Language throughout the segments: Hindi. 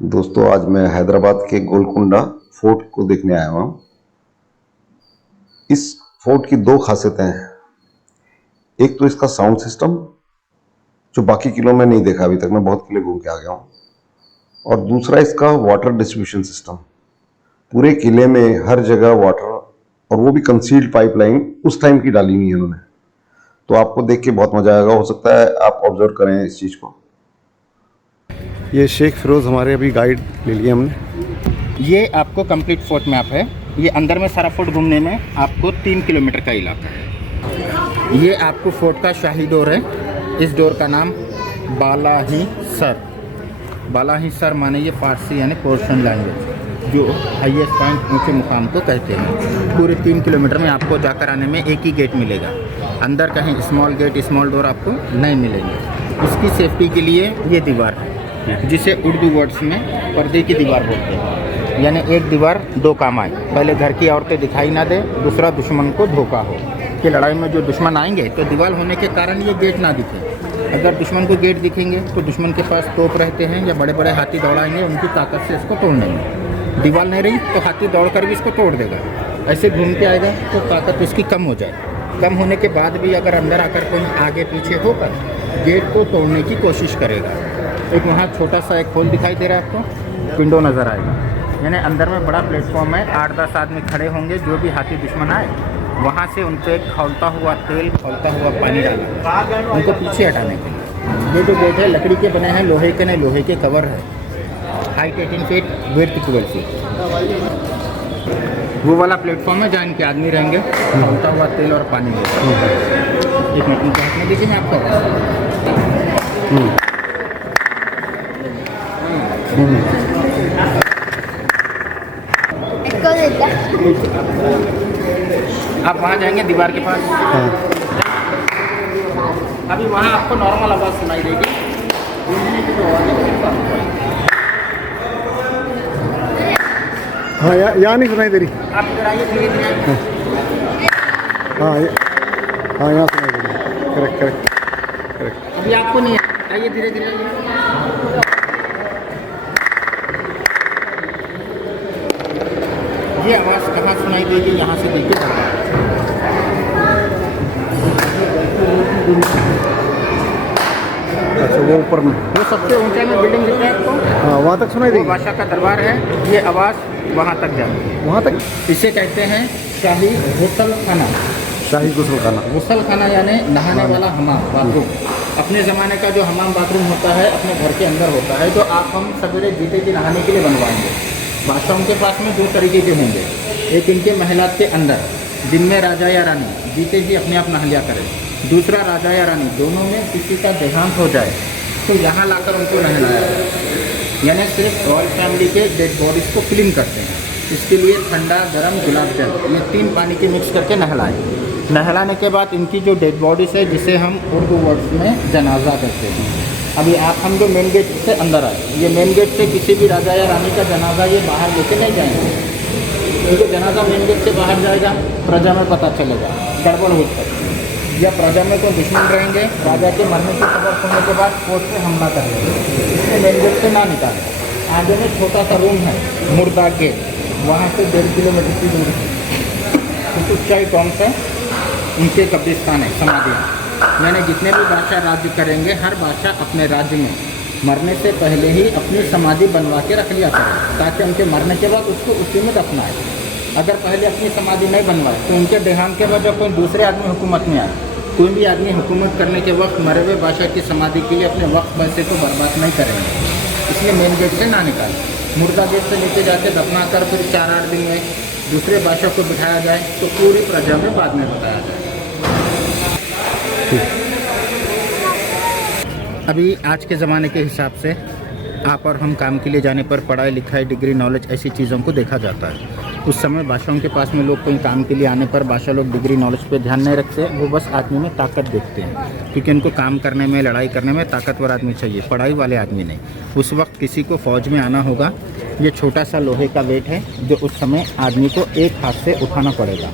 दोस्तों आज मैं हैदराबाद के गोलकुंडा फोर्ट को देखने आया हूँ। इस फोर्ट की दो खासियतें हैं। एक तो इसका साउंड सिस्टम जो बाकी किलों में नहीं देखा अभी तक, मैं बहुत किले घूम के आ गया हूँ। और दूसरा इसका वाटर डिस्ट्रीब्यूशन सिस्टम। पूरे किले में हर जगह वाटर, और वो भी कंसील्ड पाइपलाइन उस टाइम की डाली हुई है उन्होंने। तो आपको देख के बहुत मजा आएगा, हो सकता है आप ऑब्जर्व करें इस चीज को। ये शेख फिरोज हमारे अभी गाइड ले लिए हमने। ये आपको कंप्लीट फोर्ट मैप है। ये अंदर में सारा फोर्ट घूमने में आपको 3 किलोमीटर का इलाका है। ये आपको फोर्ट का शाही डोर है। इस डोर का नाम बालाही सर। बालाही सर माने ये फारसी यानी पर्शियन लैंग्वेज, जो हाईएस्ट पॉइंट ऊंचे मुकाम को कहते हैं। पूरे 3 किलोमीटर में आपको जाकर आने में एक ही गेट मिलेगा। अंदर कहीं स्मॉल गेट, स्मॉल डोर आपको नहीं मिलेंगे। इसकी सेफ्टी के लिए ये दीवार है, जिसे उर्दू वर्ड्स में पर्दे की दीवार बोलते हैं। यानी एक दीवार दो काम आए, पहले घर की औरतें दिखाई ना दे, दूसरा दुश्मन को धोखा हो कि लड़ाई में जो दुश्मन आएंगे तो दीवार होने के कारण ये गेट ना दिखे। अगर दुश्मन को गेट दिखेंगे तो दुश्मन के पास तोप रहते हैं या बड़े बड़े हाथी दौड़ाएंगे, उनकी ताकत से इसको तोड़ देंगे। दीवार नहीं रही तो हाथी दौड़ कर भी इसको तोड़ देगा। ऐसे घूम के आएगा तो ताकत उसकी कम हो जाए। कम होने के बाद भी अगर अंदर आकर कोई आगे पीछे होकर गेट को तोड़ने की कोशिश करेगा। एक वहाँ छोटा सा एक होल दिखाई दे रहा है आपको, विंडो नज़र आएगा। यानी अंदर में बड़ा प्लेटफॉर्म है, 8-10 आदमी खड़े होंगे। जो भी हाथी दुश्मन आए वहाँ से उन पर खौलता हुआ तेल, खौलता हुआ पानी डालना, उनको पीछे हटाने के लिए। ये जो गेट है लकड़ी के बने हैं, लोहे के नहीं, लोहे के कवर है। Height 18 feet, width 12 feet. वो वाला प्लेटफॉर्म है जहाँ इनके आदमी रहेंगे, खौलता हुआ तेल और पानी देगा। एक मिनट इनके हाथ में देखिए, मैं आपको आप वहाँ जाएंगे दीवार के पास। अभी वहाँ आपको नॉर्मल आवाज़ सुनाई देगी। हाँ, यहाँ नहीं सुनाई दे रही। आप इधर आइए धीरे धीरे। हाँ यहाँ सुनाई दे रही। Correct correct correct. अभी आपको नहीं आइए धीरे धीरे आइए। ये आवाज़ कहाँ सुनाई देगी, यहाँ से देखिए दरबार। अच्छा, वो ऊपर में, वो सबसे ऊंचाई में बिल्डिंग दिख रहा है आपको, हाँ वहाँ तक सुनाई वो देगी। बादशाह का दरबार है। ये आवाज़ वहाँ तक जाती है। वहाँ तक इसे कहते हैं शाही गुसल खाना। शाही गुस्ल खाना। गुसल खाना यानी नहाने वाला हमाम बाथरूम। अपने ज़माने का जो हमाम बाथरूम होता है अपने घर के अंदर होता है, जो आप हम सवेरे जीते जी नहाने के लिए बनवाएंगे। बादशाहों के पास में 2 तरीके के होंगे। एक इनके महलात के अंदर, जिनमें राजा या रानी जीते जी अपने आप नहा लिया करें। दूसरा राजा या रानी दोनों में किसी का देहांत हो जाए तो यहाँ लाकर उनको नहलाया जाए। यानी सिर्फ रॉयल फैमिली के डेड बॉडीज़ को क्लीन करते हैं। इसके लिए ठंडा, गर्म, गुलाब जल, ये 3 पानी के मिक्स करके नहलाएं। नहलाने के बाद इनकी जो डेड बॉडीज़ है, जिसे हम उर्दू वर्ड्स में जनाजा कहते हैं। अभी हम जो मेन गेट से अंदर आए, ये मेन गेट से किसी भी राजा या रानी का जनाजा ये बाहर लेके नहीं जाएंगे। क्योंकि जनाजा मेन गेट से बाहर जाएगा, प्रजा में पता चलेगा, गड़बड़ हो सकती है। या प्रजा में कोई दुश्मन रहेंगे, राजा के मरने की खबर सुनने के बाद फोर्ट पे हमला करेंगे, इसलिए मेन गेट से ना निकालें। आगे में छोटा सा रूम है, मुर्दा गेट, वहाँ से 1.5 किलोमीटर की दूरी है। कुछ ऊंचाई टॉम्स है, उनके कब्रिस्तान है, समाधि है। यानी जितने भी बादशाह राज्य करेंगे, हर बादशाह अपने राज्य में मरने से पहले ही अपनी समाधि बनवा के रख लिया करें, ताकि उनके मरने के बाद उसको उसी में दफनाए। अगर पहले अपनी समाधि नहीं बनवाए तो उनके देहांत के बाद जब कोई दूसरे आदमी हुकूमत में आए, कोई भी आदमी हुकूमत करने के वक्त मरे हुए बादशाह की समाधि के लिए अपने वक्त पैसे को बर्बाद नहीं करेंगे। इसलिए मेन गेट से ना निकालें। मुर्दा गेट से लेके जाके दफना कर फिर 4-8 दिन में दूसरे बादशाह को बिठाया जाए तो पूरी प्रजा में बाद में बताया जाए। अभी आज के ज़माने के हिसाब से आप और हम काम के लिए जाने पर पढ़ाई लिखाई, डिग्री, नॉलेज, ऐसी चीज़ों को देखा जाता है। उस समय बादशाहों के पास में लोग कोई काम के लिए आने पर बादशाह लोग डिग्री नॉलेज पे ध्यान नहीं रखते, वो बस आदमी में ताकत देखते हैं, क्योंकि उनको काम करने में, लड़ाई करने में ताकतवर आदमी चाहिए, पढ़ाई वाले आदमी नहीं। उस वक्त किसी को फ़ौज में आना होगा। ये छोटा सा लोहे का वेट है जो उस समय आदमी को एक हाथ से उठाना पड़ेगा।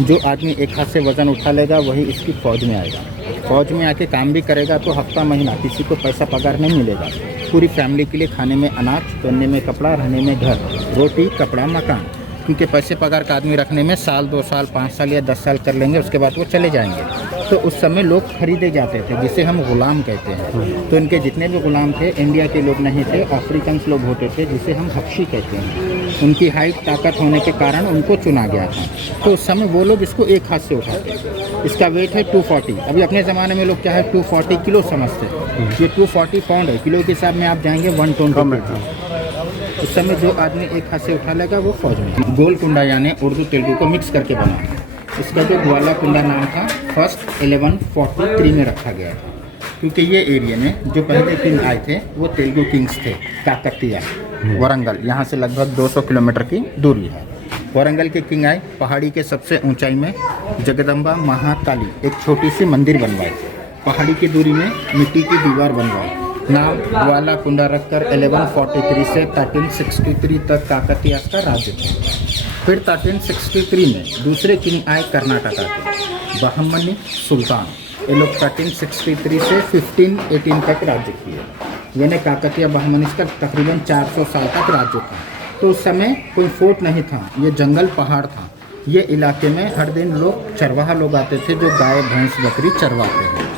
जो आदमी एक हाथ से वज़न उठा लेगा वही इसकी फ़ौज में आएगा। फ़ौज में आके काम भी करेगा तो हफ्ता महीना किसी को पैसा पगार नहीं मिलेगा। पूरी फैमिली के लिए खाने में अनाज, पहनने में कपड़ा, रहने में घर, रोटी, कपड़ा, मकान। क्योंकि पैसे पगार का आदमी रखने में साल 2 साल 5 साल या 10 साल कर लेंगे, उसके बाद वो चले जाएंगे। तो उस समय लोग खरीदे जाते थे, जिसे हम गुलाम कहते हैं। तो इनके जितने भी गुलाम थे इंडिया के लोग नहीं थे, अफ्रीकन्स लोग होते थे, जिसे हम हबशी कहते हैं। उनकी हाइट ताकत होने के कारण उनको चुना गया था। तो उस समय वो लोग इसको एक हाथ से उठाते। इसका वेट है 240। अभी अपने ज़माने में लोग क्या है 240 किलो समझते हैं, ये 240 पाउंड है। किलो के हिसाब में आप जाएंगे 120। उस समय जो आदमी एक हाथ से उठा लेगा वो फौज में। गोल कुंडा यानी उर्दू तेलुगु को मिक्स करके बना। इसका जो ग्वाला कुंडा नाम था फर्स्ट 1143 में रखा गया था, क्योंकि ये एरिया में जो पहले किंग आए थे वो तेलुगु किंग्स थे। काकतिया, वरंगल, यहाँ से लगभग 200 किलोमीटर की दूरी है। वरंगल के किंग आए, पहाड़ी के सबसे ऊंचाई में जगदम्बा महाकाली एक छोटी सी मंदिर बनवाई, पहाड़ी की दूरी में मिट्टी की दीवार बनवाई। नाम ग्वाला कुंडा रखकर 1143 से 1363 तक काकतिया का राज्य था। फिर 1363 में दूसरे किंग आए कर्नाटका के, बहमनी सुल्तान। ये लोग 1363 से 1518 तक राज्य किए। यानी काकतिया बहमनीस का तकरीबन 400 साल तक राज्य था। तो उस समय कोई फोर्ट नहीं था, ये जंगल पहाड़ था। ये इलाके में हर दिन लोग चरवाहा लोग आते थे, जो गाय भैंस बकरी चरवाते हैं,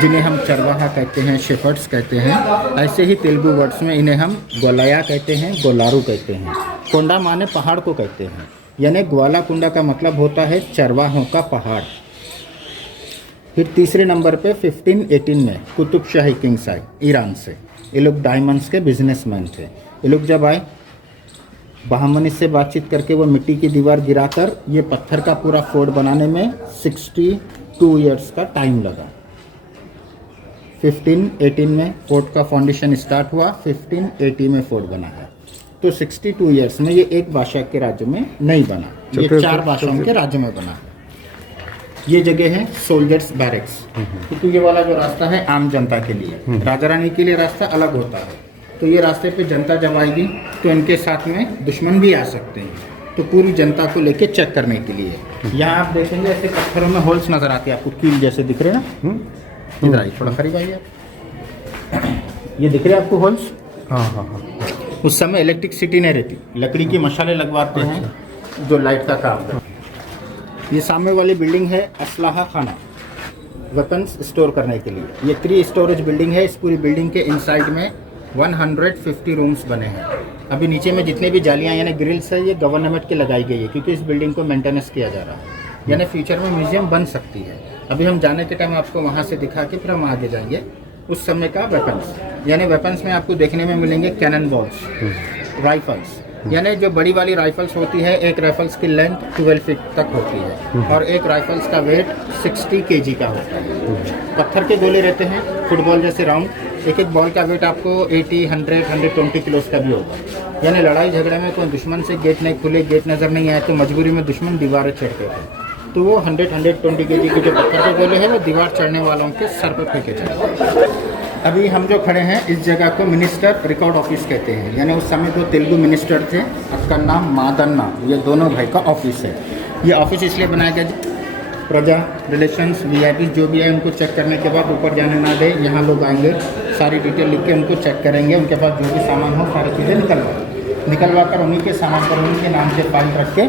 जिन्हें हम चरवाहा कहते हैं, शेफर्ड्स कहते हैं। ऐसे ही तेलुगु वर्ड्स में इन्हें हम गोलाया कहते हैं, गोलारू कहते हैं। कोंडा माने पहाड़ को कहते हैं, यानी ग्वाला कुंडा का मतलब होता है चरवाहों का पहाड़। फिर तीसरे नंबर पे 1518 में कुतुब शाही किंग्स आए ईरान से। ये लोग डायमंड्स के बिजनेसमैन थे। ये लोग जब आए, बहमनी से बातचीत करके वो मिट्टी की दीवार गिराकर ये पत्थर का पूरा फोर्ट बनाने में 62 ईयर्स का टाइम लगा। 1518 में फोर्ट का फाउंडेशन स्टार्ट हुआ, 1580 में फोर्ट बना है। तो 62 ईयर्स में ये एक बादशाह के राज्य में नहीं बना, ये 4 बादशाहों के राज्य में बना। ये जगह है सोल्जर्स बैरक्स, क्योंकि ये वाला जो रास्ता है आम जनता के लिए, राजा रानी के लिए रास्ता अलग होता है। तो ये रास्ते पे जनता जब आएगी तो इनके साथ में दुश्मन भी आ सकते हैं, तो पूरी जनता को लेके चेक करने के लिए यहाँ आप देखेंगे ऐसे पत्थरों में होल्स नजर आते हैं आपको, कील जैसे दिख रहे हैं ना। इधर आइए, थोड़ा करीब आइए आप। ये दिख रहे हैं आपको होल्स? हाँ। उस समय इलेक्ट्रिसिटी नहीं रहती, लकड़ी की मशाले लगवाते हैं जो लाइट का काम करते हैं। ये सामने वाली बिल्डिंग है असलाहा खाना, वेपन्स स्टोर करने के लिए। ये 3 स्टोरेज बिल्डिंग है। इस पूरी बिल्डिंग के इनसाइड में 150 रूम्स बने हैं। अभी नीचे में जितने भी जालियाँ यानी ग्रिल्स है, ये गवर्नमेंट की लगाई गई है, क्योंकि इस बिल्डिंग को मेंटेनेंस किया जा रहा है। यानी फ्यूचर में म्यूजियम बन सकती है। अभी हम जाने के टाइम आपको वहाँ से दिखा के फिर हम आगे जाएंगे। उस समय का वेपन्स, यानी वेपन्स में आपको देखने में मिलेंगे कैनन बॉल्स, राइफल्स, यानी जो बड़ी वाली राइफल्स होती है, एक राइफल्स की लेंथ 12 फीट तक होती है और एक राइफल्स का वेट 60 kg का होता है। पत्थर के गोले रहते हैं, फुटबॉल जैसे राउंड। एक एक बॉल का वेट आपको 80, 100, 120 किलोस का भी होगा। यानी लड़ाई झगड़े में कोई दुश्मन से गेट नहीं खुले, गेट नज़र नहीं आए तो मजबूरी में दुश्मन दीवारें चढ़ते थे, तो वो 100-120 kg के जो पत्थर के गोले हैं वो दीवार चढ़ने वालों के सर पर फेंके जाते। अभी हम जो खड़े हैं इस जगह को मिनिस्टर रिकॉर्ड ऑफिस कहते हैं। यानी उस समय जो तेलुगु मिनिस्टर थे, उसका नाम मादन्ना, ये दोनों भाई का ऑफिस है। ये ऑफिस इसलिए बनाया गया प्रजा रिलेशंस VIP जो भी है उनको चेक करने के बाद ऊपर जाने ना दे, यहाँ लोग आएंगे, सारी डिटेल लिख के उनको चेक करेंगे, उनके पास जो भी सामान हो सारी चीज़ें निकलवा कर उन्हीं के सामान पर उनके नाम से फाइल रख के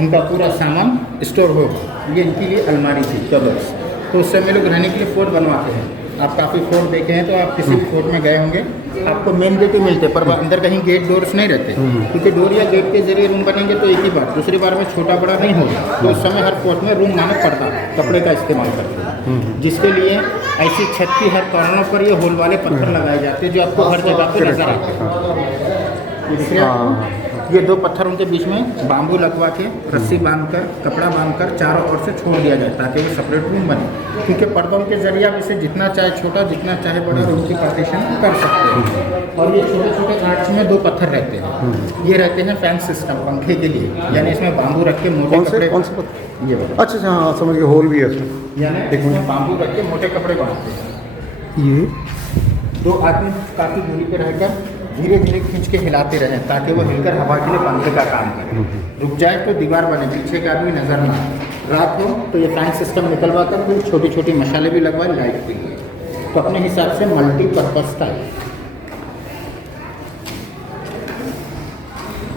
उनका पूरा सामान स्टोर होगा। ये इनके लिए अलमारी थी, कबर्स। तो उस समय लोग रहने के लिए फोर्ट बनवाते हैं। आप काफ़ी फोर्ट देखे हैं, तो आप किसी भी फोर्ट में गए होंगे, आपको मेन गेट ही मिलते, पर अंदर कहीं गेट डोर्स नहीं रहते, क्योंकि डोर या गेट के जरिए रूम बनेंगे तो एक ही बार, दूसरी बार में छोटा बड़ा नहीं होगा। तो उस समय हर फोर्ट में रूम माने पड़ता कपड़े का इस्तेमाल करते हैं, जिसके लिए ऐसी छत की हर कॉर्नर पर ये होल वाले पत्थर लगाए जाते हैं जो आपको हर जगह पर नजर आते हैं। ये 2 पत्थरों के बीच में बांबू लगवा के रस्सी बांधकर, कपड़ा बांधकर चारों ओर से छोड़ दिया जाए ताकि वो सेपरेट रूम बने, क्योंकि पर्दों के जरिए आप इसे जितना चाहे छोटा, जितना चाहे बड़ा रूम की पार्टीशन कर सकते हैं। और ये छोटे छोटे आर्च में 2 पत्थर रहते हैं, ये रहते हैं फैन सिस्टम, पंखे के लिए। यानी इसमें बांबू रख के मोटे कपड़े, कौन से पत्थर? ये वाला। अच्छा, हाँ समझ गए, होल भी है उसमें। यानी इसमें बांबू रख के मोटे कपड़े बनाते हैं। ये 2 आदमी काफ़ी दूरी पे रहकर धीरे धीरे खींच के हिलाते रहें ताकि वो हिलकर हवा के लिए पंखे का काम करे। रुक जाए तो दीवार बने, पीछे का आदमी नजर ना आए। रात हो तो ये फैन सिस्टम निकलवा कर फिर छोटी छोटी मशाले भी लगवाए लाइट के लिए। तो अपने हिसाब से मल्टीपर्पज़ था।